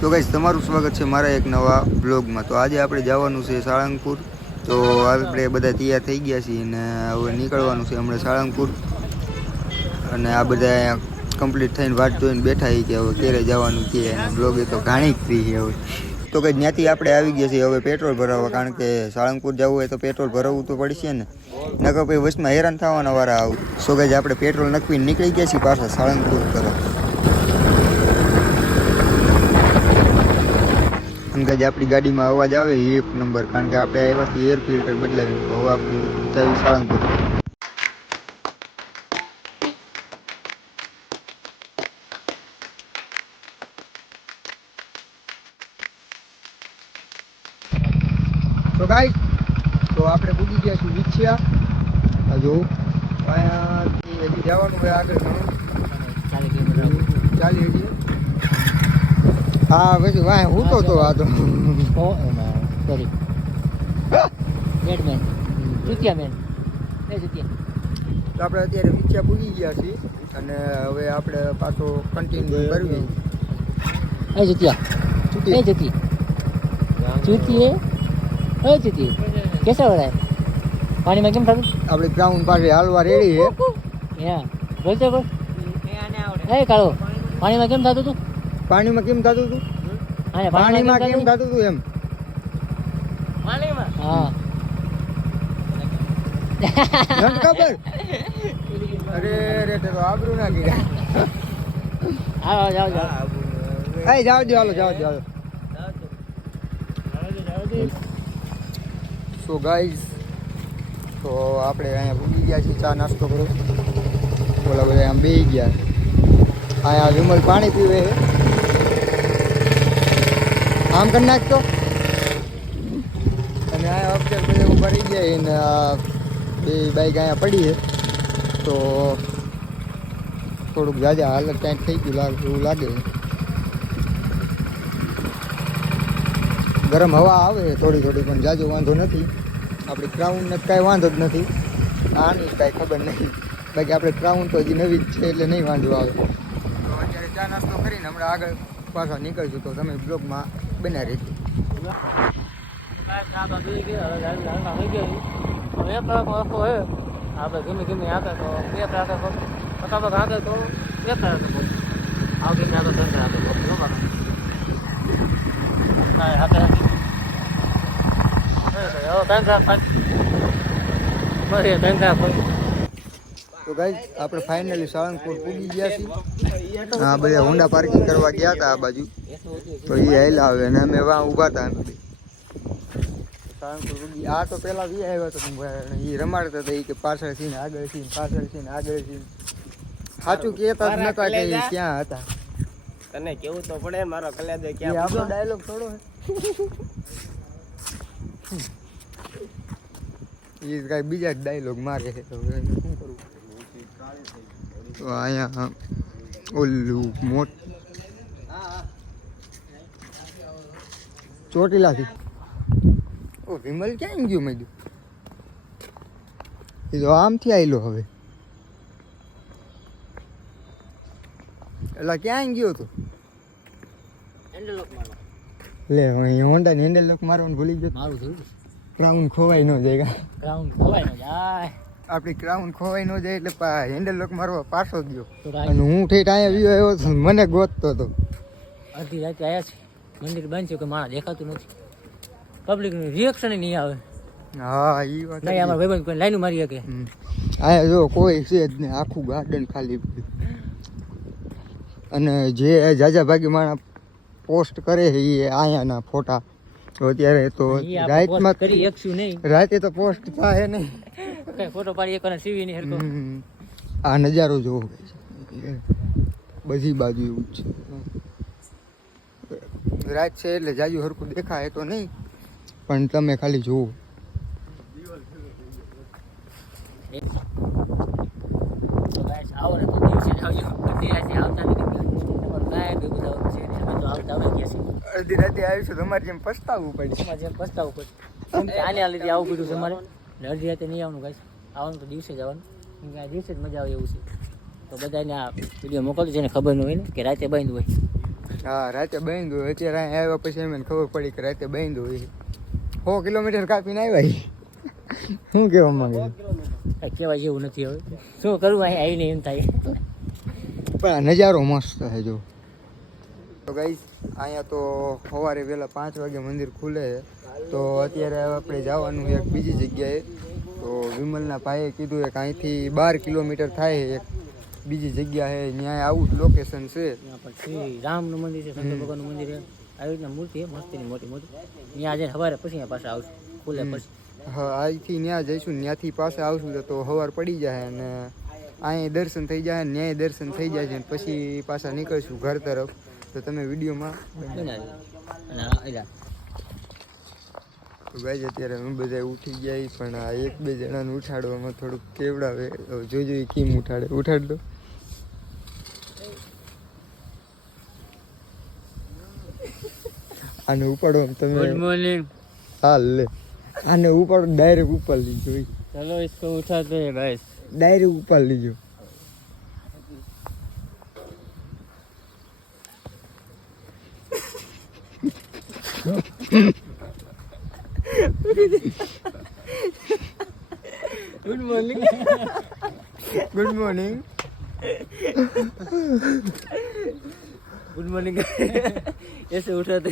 તો ગાઈસ તમારું સ્વાગત છે મારા એક નવા બ્લોગમાં તો આજે આપણે જવાનું છે સાળંગપુર. તો આપણે બધા તૈયાર થઈ ગયા છીએ અને હવે નીકળવાનું છે હમણાં સાળંગપુર. અને આ બધા કમ્પ્લીટ થઈને વાટ જોઈને બેઠા કે હવે ક્યારે જવાનું છે અને એ તો ઘાણી જ થઈ હવે. તો કંઈ ત્યાંથી આપણે આવી ગયા છીએ હવે પેટ્રોલ ભરાવવા કારણ કે સાળંગપુર જવું હોય તો પેટ્રોલ ભરાવવું તો પડશે ને. નકર પછી વચમાં હેરાન થવાના વારા આવું. સો કે આપણે પેટ્રોલ નકવીને નીકળી ગયા છીએ પાછા સાળંગપુર તરફ. અને ગાજ આપણી ગાડીમાં અવાજ આવે એ એક નંબર, કારણ કે આપણે આવ્યાથી એર ફિલ્ટર બદલાવ્યું તો હવે આપણું થયું સાળંગપુર. તો ગાઈસ તો આપણે પૂગી ગયા છીએ વિછિયા. હજુ અહીંયાથી હજી જવાનું હોય આગળ. ઘણું ચાલી હજી હા પછી વાય હું તો તો આ તો સોરી બેડમેન ચૂતિયા મેન એ ચૂતિયા તો આપણે અત્યારે વિચ્યા પૂગી ગયા છીએ અને હવે આપણે પાછો કન્ટિન્યુ કરવી એ ચૂતિયા એ જતી ચૂતી એ એ ચૂતી કેસા વળાય પાણીમાં કેમ થતું? આપણે ગ્રાઉન્ડ પાસે હાલવા રેડી છે. હા? બોલતો બોલ. એ કાળો પાણીમાં કેમ થતું તું? પાણીમાં કેમ થતું હતું? પાણીમાં કેમ થતું હતું એમ? હા. ખબર. અરે રે તે તો આબરૂ ના કીધા આવો જાઓ જાઓ. એ જાવ દો હાલો જાવ દો હાલો. સો ગાઈઝ તો આપણે અહીંયા ભૂગી ગયા છીએ ચા નાસ્તો કરો ઓલા બધા આમ બેસી ગયા. અહીંયા વિમલ પાણી પીવે છે. આમ કરી નાખતો અને આ અક્ષર બધા ઊભા રહી ગયા ને બે બાઈક અહીંયા પડી છે. તો થોડુંક જાજા હાલત કાંઈક થઈ ગયું લાગે એવું લાગે ગરમ હવા આવે થોડી થોડી પણ જાજો વાંધો નથી. આપણી ક્રાઉનને કાંઈ વાંધો જ નથી. આની કાંઈ ખબર નહીં. બાકી આપણે ક્રાઉન તો હજી નવી જ છે એટલે નહીં વાંધો આવે. તો અત્યારે ચા નાસ્તો કરીને હમણાં આગળ પાછા નીકળશું. તો તમે બ્લોગમાં બન્યા રહેજો આપણે ધીમે ધીમે આગળ તો બે આગળ ફટાફટ આગળ તો બે આગળ આવતી આગળ ધંધા આગળ તો ગાઈ આપણે ફાઇનલી સાળંગપુર પૂગી ગયા છીએ. હા બધા હોન્ડા પાર્કિંગ કરવા ગયા હતા આ બાજુ. તો એ હેલ આવે અને અમે વાં ઊભા હતા આ તો પેલા વી આવ્યો હતો એ રમાડતા હતા એ કે પાછળથી ને આગળથી ને પાછળથી ને આગળથી સાચું કહેતા જ નતા કે ક્યાં હતા. તને કેવું તો પડે ને મારો કલેજો ક્યાં આપણો ડાયલોગ થોડો એ કાંઈ બીજા જ ડાયલોગ મારે છે તો શું કરવું? તો અહીંયા ઓલું મોટ ચોટીલાથી. ઓ વિમલ ક્યાં ગયો મેં એ તો આમથી આવેલો હવે. એટલે ક્યાં ગયો તો? લે અહીં હોન્ડા હેન્ડલ લોક મારવાનું ભૂલી ગયો. મારું થયું ક્રાઉન ખોવાઈ ન જાય. ક્રાઉન ખોવાય ન જાય. આપણી ક્રાઉન ખોવાઈ ન જાય એટલે હેન્ડલ લોક મારવા પાછો ગયો. અને હું ઠેઠ અહીંયા વ્યૂ આવ્યો છું મને ગોતતો હતો. અડધી રાતે આવ્યા છે. મંદિર બંધ છે કે માણસ દેખાતું નથી. પબ્લિકનું રિએક્શન નહીં આવે. હા એ વાત નહીં અમારા ભાઈબંધ કોઈ લાઈન મારી શકે. આ જો કોઈ છે જ નહીં આખું ગાર્ડન ખાલી. અને જે જાજા ભાગી માણા પોસ્ટ કરે છે એ અહીંયાના ફોટા. તો અત્યારે તો રાતમાં કરી શકશું નહીં. રાતે તો પોસ્ટ થાય નહીં. કઈ ફોટો પાડી એક સીવી ની હરકો આ નજારો જોવો બધી બાજુ એવું છે. રાત છે એટલે જાજુ હરખું દેખાય તો નહીં. પણ તમે ખાલી જુઓ. આવો ને તો દિવસે આવજો. અડધી રાતે આવતા કાંઈ અડધી રાતે આવીશું તમારે જેમ પસ્તાવવું પડે. તમારે જેમ પસ્તાવવું પડે. આને આ લીધે આવું બધું તમારે અડધી રાતે નહીં આવવાનું ગાઈસ આવવાનું તો દિવસે જ આવવાનું. કેમ કે આ દિવસે જ મજા આવે એવું છે. તો બધાને આ વીડિયો મોકલજો જેને ખબર ન હોય ને કે રાતે બંધ હોય. હા રાતે હોય. અત્યારે અહીંયા આવ્યા પછી એમને ખબર પડી કે રાતે બંધ હોય. સો કિલોમીટર કાપીને આવ્યા શું કહેવા માંગે? કાંઈ કહેવા જેવું નથી હવે. શું કરવું? અહીં આવીને એમ થાય. પણ નજારો મસ્ત છે જો. તો ગઈ અહીંયા તો સવારે વહેલા પાંચ વાગે મંદિર ખુલે તો અત્યારે આપણે જવાનું એક બીજી જગ્યાએ. તો વિમલના ભાઈએ કીધું કે અહીંથી બાર કિલોમીટર થાય એક બીજી જગ્યા છે ત્યાં આવું જ લોકેશન છે. શ્રી રામનું મંદિર છે શંકર ભગવાનનું મંદિર છે. આવી રીતના મૂર્તિ મસ્તીની મોટી મોટી. ત્યાં જઈને સવારે પછી પાછા આવશું ખુલે પછી. હા અહીંથી ત્યાં જઈશું ત્યાંથી પાસે આવશું તો- સવાર પડી જાય અને અહીં દર્શન થઈ જાય ન્યાય દર્શન થઈ જાય છે ને પછી પાછા નીકળશું ઘર તરફ. તો તમે વિડીયોમાં બનાવી અને આ એલા તો ગાઈઝ અત્યારે અમે બધા ઉઠી ગયા છીએ, પણ આ એક બે જણાને ઉઠાડવામાં થોડુંક કેવડાવે તો જોજો એ કેમ ઉઠાડે ઉઠાડ દો આને ઉપાડો આમ ગુડ તમે મોર્નિંગ હાલ લે આને ઉપાડો ડાયરેક્ટ ઉપર લીજો ચલો इसको उठाते हैं भाई ડાયરેક્ટ ઉપર લીજો good morning good morning good morning ऐसे उठाते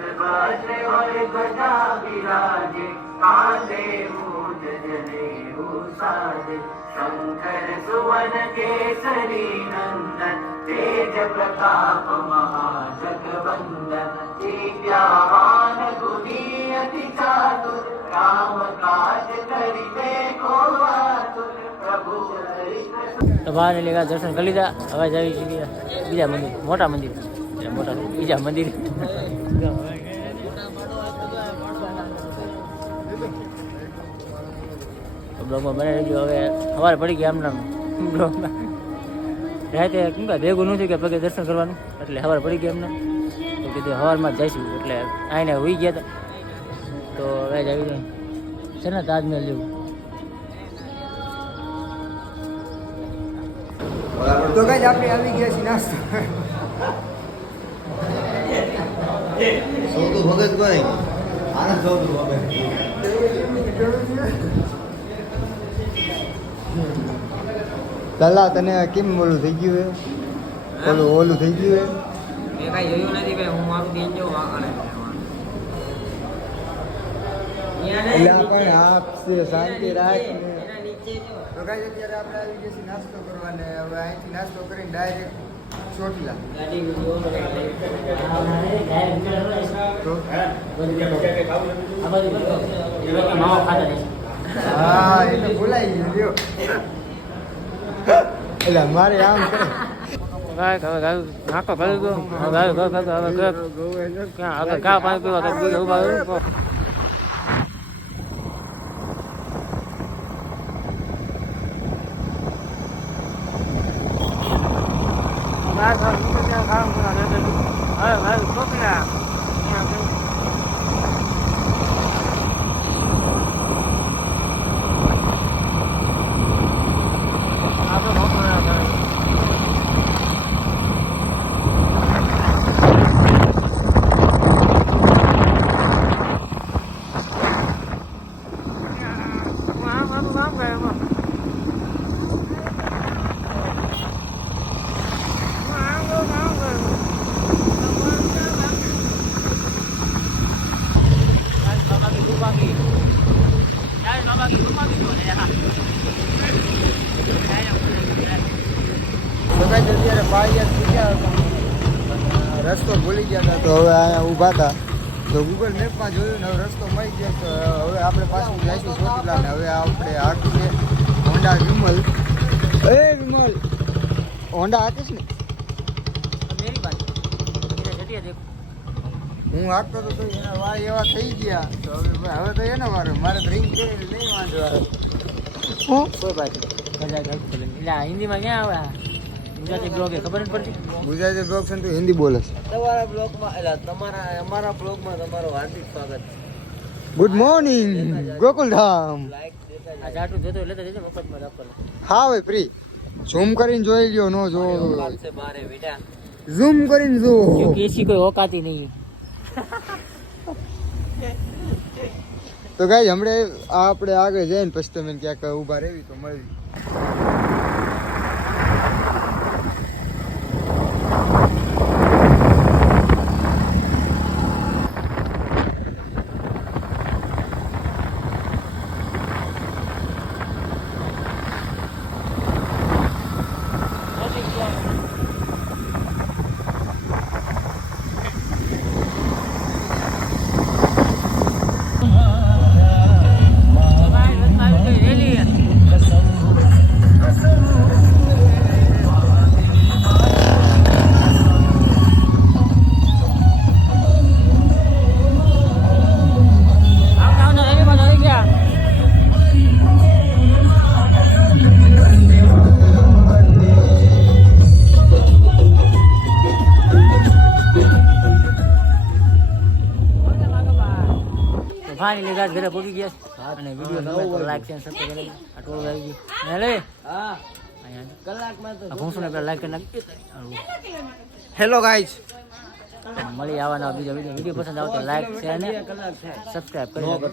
हैं હમણાં પાછા મળી તો બહાર લેવા દર્શન કરી લીધા હવે જવી છીએ બીજા મંદિર મોટા મંદિર એટલે મોટા બીજા મંદિર. બ્લોગમાં બનાવી રહેજો હવે સવારે પડી ગયા એમના બ્લોગમાં. રાતે કેમ કે ભેગું નથી કે પગે દર્શન કરવાનું, એટલે સવારે પડી ગયા એમને તો કીધું સવારમાં જ જઈશું, એટલે આઈને હોઈ ગયા હતા તો હવે જ આવી છે ને તાજમહેલ જેવું? તો ગાઈઝ આપણે આવી ગયા છીએ નાસ્તો. સૌતું ભગતભાઈ આનંદ સૌતું ભગત. લાલા તને કેમ ઓલું થઈ ગયું હે? ઓલું ઓલું થઈ ગયું હે? મેં કાંઈ જોયું નથી ભાઈ હું મારું બેન જો વાંકણે એટલે પણ આપશે શાંતિ રાખ તો અત્યારે આપણે આવી ગયા નાસ્તો કરવા ને હવે અહીંથી નાસ્તો કરીને ડાયરેક્ટ ચોટીલા. હા એ તો ક્યાં આગળ ગા પાણી પીવા ઊભા રહો. ગાય ગાય નીચે ત્યાં ગાય ગાય રહેશે. હવે ગાય ચોકડા. અત્યારે પાળિયા ગયા રસ્તો ભૂલી ગયા હતા તો હવે અહીંયા ઊભા હતા. તો ગૂગલ મેપમાં જોયું ને હવે રસ્તો મળી ગયો તો હવે આપણે પાછું જઈશું ચોટીલા ને હવે આપણે હાકી છે હોન્ડા વિમલ એ વિમલ હોન્ડા હાકીશ ને? મેરી બાજુ. ઘટિયા દેખું. હું વાગતો તો એના વા એવા થઈ ગયા. તો હવે હવે તો એનો વારો. મારે ડ્રિંક કે નહીં વાંધો હું? કોઈ બાજુ એટલે હિન્દીમાં ક્યાં આવે ગુજરાતી બ્લોગ એ ખબર નથી પડતી? ગુજરાતી બ્લોગ છે તો હિન્દી બોલે છે. તમારા બ્લોગમાં એટલે તમારા અમારા બ્લોગમાં તમારો હાર્દિક સ્વાગત ગુડ મોર્નિંગ ગોકુલધામ આ જાટું જોતો લેતા મફતમાં રાખવાનું હા ભાઈ ફ્રી ઝૂમ કરીને જોઈ લ્યો નો જો બારે બેટા ઝૂમ કરીને જો એસી કોઈ ઓકાતી નહીં. તો ગાઈ હમણે આપણે આગળ જઈને પછી તમે ક્યાંક ઊભા રહેવી તો મળી. તો ફાઇનલી ગાઈસ ઘરે પહોંચી ગયા. અને વીડિયો ગમે તો લાઈક શેર સબસ્ક્રાઇબ કરી આ ટોલ આવી ગયું. લે લે. હા. કલાકમાં તો આ ભૂસુને પેલા લાઈક કરી નાખી હેલો ગાઈઝ મળી આવવાના બીજો વીડિયો. વીડિયો પસંદ આવતો લાઈક શેર અને સબસ્ક્રાઇબ કરી નાખો